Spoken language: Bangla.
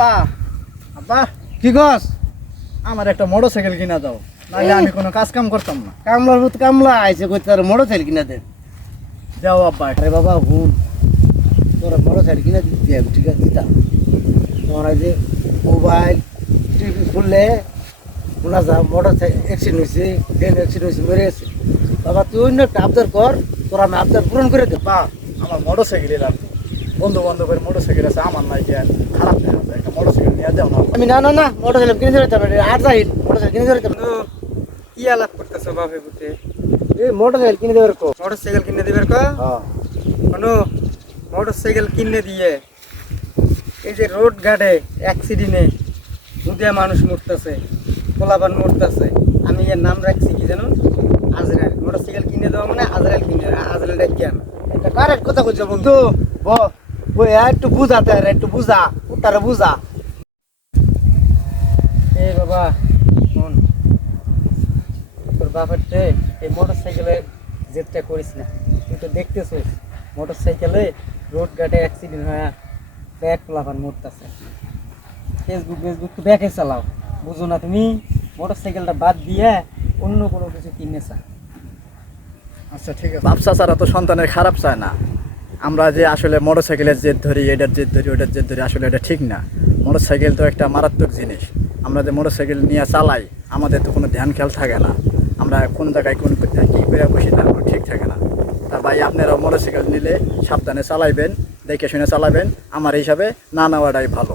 আব্বা আব্বা কি কস? আমার একটা মোটরসাইকেল কিনা দাও, নাহলে আমি কোনো কাজ কাম করতাম না। কামলার ভূত কামলা আইছে কই তার মোটরসাইকেল কিনা দে। যাও আব্বা। আরে বাবা হুন, তোরা মোটরসাইকেল কিনা দিতে হবে, ঠিক আছে দিতাম। তোমরা যে মোবাইল টিভি খুললে শোনা যা মোটরসাইকেল অ্যাক্সিডেন্ট হয়েছে, ট্রেন অ্যাক্সিডেন্ট হয়েছে, মরে গেছে। বাবা তুই অন্য একটা আবদার কর, তোরা আমি আবদার পূরণ করে দেব। বা আমার মোটরসাইকেল লাগতো, বন্ধু বান্ধবের মোটরসাইকেল আছে, আমার নাই, যে খারাপ নেই, একটা মোটরসাইকেল নিয়ে যাও না। আমি না না না মোটরসাইকেল কিনে ধরে যাবে আর যাই মোটরসাইকেল কিনে ধরে যাবে। কি আলাপ করতেছো বাপে পুতে? এই মোটরসাইকেল কিনে দেবে কো। মোটরসাইকেল কিনে দিবের কা? হ্যাঁ কোনো মোটরসাইকেল কিনে দিয়ে এই যে রোড ঘাটে অ্যাক্সিডেন্টে দুদিয়া মানুষ মরতেছে, পোলাপান মরতেছে, আমি এর নাম রাখছি কি জানো? আজরাইল। মোটরসাইকেল কিনে দেওয়া মানে আজরাইল কিনে, আজরাইল ডাকি আমি। এটা কারেক্ট কথা কইছো বন্ধু। বই একটু বুঝাতে আর একটু বুঝা উত্তারে বুঝা। এ বাবা শোন, তোর বাপের এই মোটরসাইকেলে জেদটা করিস না। তুই তো দেখতেছিস মোটরসাইকেলে রোড ঘাটে অ্যাক্সিডেন্ট হয়, ব্যাগ পোলাপান মরতেছে। ফেসবুক তো ব্যাগে চালাও, বুঝো না তুমি? মোটরসাইকেলটা বাদ দিয়ে অন্য কোনো কিছু কিনেছা। আচ্ছা ঠিক আছে, ব্যবসা ছাড়া তো সন্তানের খারাপ চায় না। আমরা যে আসলে মোটরসাইকেলের জেদ ধরি, এটার জেদ ধরি, ওটার জেদ ধরি, আসলে এটা ঠিক না। মোটরসাইকেল তো একটা মারাত্মক জিনিস। আমরা যে মোটরসাইকেল নিয়ে চালাই, আমাদের তো কোনো ধ্যান খেয়াল থাকে না। আমরা কোন জায়গায় কোন কী করে বসি তার কোনো ঠিক থাকে না। তা ভাই, আপনারাও মোটরসাইকেল নিলে সাবধানে চালাইবেন, দেখে শুনে চালাবেন। আমার হিসাবে না নেওয়াটাই ভালো।